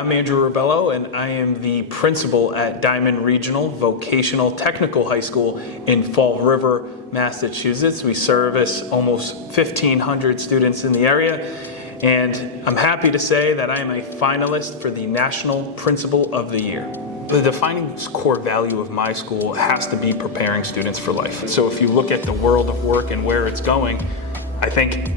I'm Andrew Rebello, and I am the principal at Diman Regional Vocational Technical High School in Fall River, Massachusetts. We service almost 1,500 students in the area, and I'm happy to say that I am a finalist for the National Principal of the Year. The defining core value of my school has to be preparing students for life. So if you look at the world of work and where it's going, I think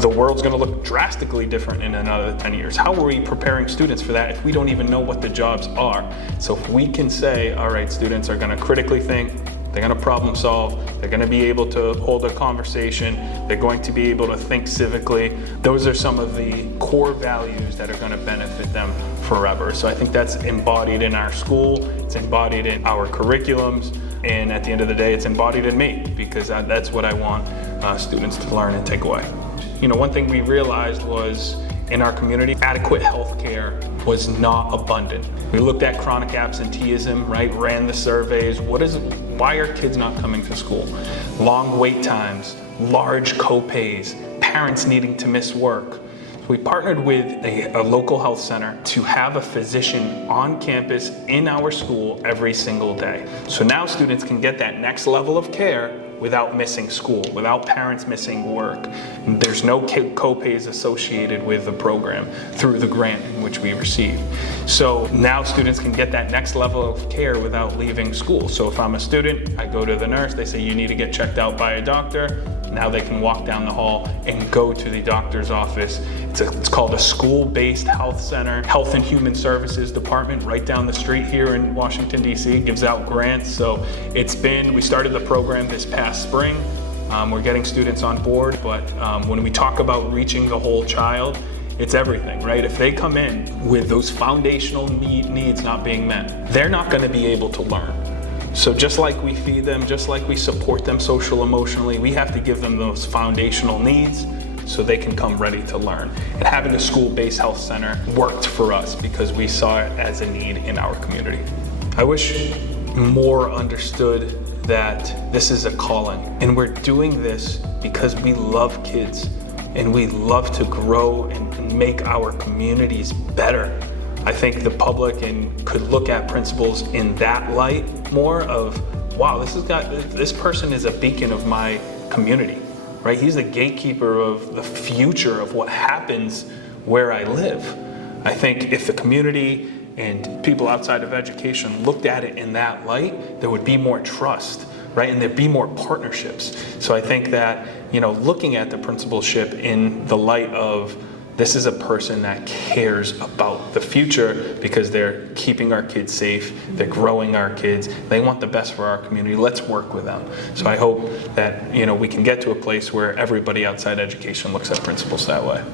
the world's going to look drastically different in another 10 years. How are we preparing students for that if we don't even know what the jobs are? So if we can say, all right, students are going to critically think, they're going to problem solve, they're going to be able to hold a conversation, they're going to be able to think civically. Those are some of the core values that are going to benefit them forever. So I think that's embodied in our school, it's embodied in our curriculums, and at the end of the day, it's embodied in me, because that's what I want students to learn and take away. You know, one thing we realized was in our community, adequate health care was not abundant. We looked at chronic absenteeism, right? Ran the surveys. Why are kids not coming to school? Long wait times, large co-pays, parents needing to miss work. We partnered with a local health center to have a physician on campus in our school every single day. So now students can get that next level of care without missing school, without parents missing work. There's no co-pays associated with the program through the grant in which we received. So now students can get that next level of care without leaving school. So if I'm a student, I go to the nurse, they say you need to get checked out by a doctor. Now they can walk down the hall and go to the doctor's office. It's called a school-based health center. Health and Human Services Department right down the street here in Washington, D.C. gives out grants. So we started the program this past spring. We're getting students on board, but when we talk about reaching the whole child, it's everything, right? If they come in with those foundational needs not being met, they're not going to be able to learn. So just like we feed them, just like we support them social emotionally, we have to give them those foundational needs so they can come ready to learn. And having a school-based health center worked for us because we saw it as a need in our community. I wish more understood that this is a calling, and we're doing this because we love kids and we love to grow and make our communities better. I think the public could look at principals in that light more of, wow, this person is a beacon of my community, right? He's the gatekeeper of the future of what happens where I live. I think if the community and people outside of education looked at it in that light, there would be more trust, right? And there'd be more partnerships. So I think that, looking at the principalship in the light of, this is a person that cares about the future because they're keeping our kids safe, they're growing our kids, they want the best for our community, let's work with them. So I hope that we can get to a place where everybody outside education looks at principals that way.